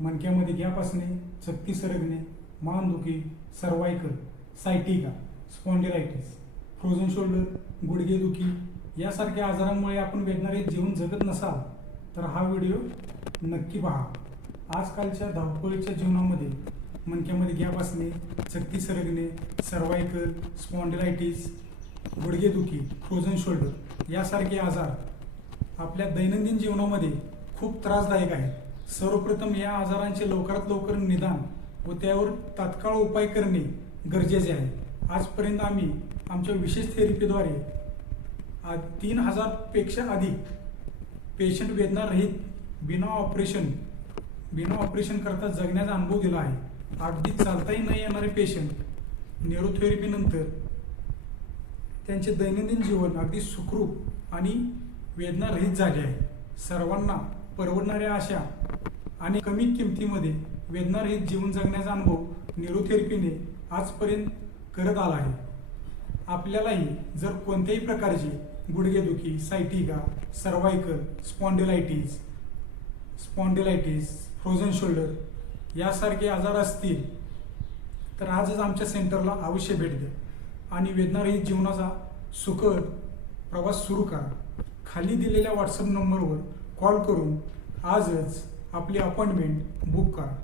मणक्यामध्ये gap असणे, चकती सरकणे, मानदुखी, cervical, sciatica, spondylitis, frozen shoulder, गुडघेदुखी यासारख्या आजारांमुळे आपण वेदनारहित जीवन जगत नसाल तर हा व्हिडिओ नक्की पहा. आजकालच्या धावपळीच्या जीवनामध्ये मणक्यामध्ये गॅप असणे, चकती सरकणे, सर्वायकल, स्पॉन्डिलायटिस, गुडघेदुखी, फ्रोझन शोल्डर यासारखे आजार आपल्या दैनंदिन जीवनामध्ये खूप त्रासदायक आहेत. सर्वप्रथम या आजारांचे लवकरात लवकर निदान व त्यावर तात्काळ उपाय करणे गरजेचे आहे. आजपर्यंत आम्ही आमच्या विशेष थेरपीद्वारे 3000 पेक्षा अधिक पेशंट वेदनारहित बिना ऑपरेशन करता जगण्याचा अनुभव दिला आहे. अगदी चालताही न येणारे पेशंट न्यूरोथेरपीनंतर त्यांचे दैनंदिन जीवन अगदी सुखरूप आणि वेदनारहित झाले आहे. सर्वांना परवडणाऱ्या अशा आणि कमी किमतीमध्ये वेदनारहित जीवन जगण्याचा अनुभव न्यूरोथेरपीने आजपर्यंत करत आला आहे. आपल्यालाही जर कोणत्याही प्रकारची गुडघेदुखी, sciatica, cervical, spondylitis, frozen shoulder यासारखे आजार असतील तर आजच आमच्या सेंटरला अवश्य भेट द्या आणि वेदनारहित जीवनाचा सुखद प्रवास सुरू करा. खाली दिलेल्या व्हॉट्सअप नंबरवर कॉल करून आजच आपली अपॉइंटमेंट बुक करा.